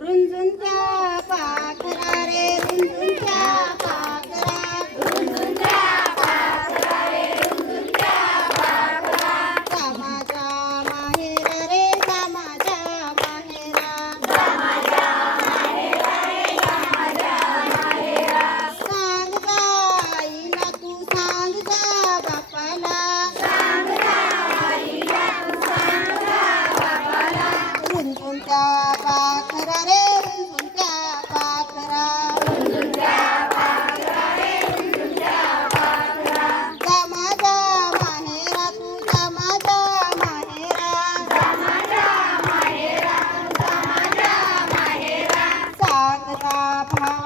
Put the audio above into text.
रुंजुंच्या पाखरा ครับพวกเรา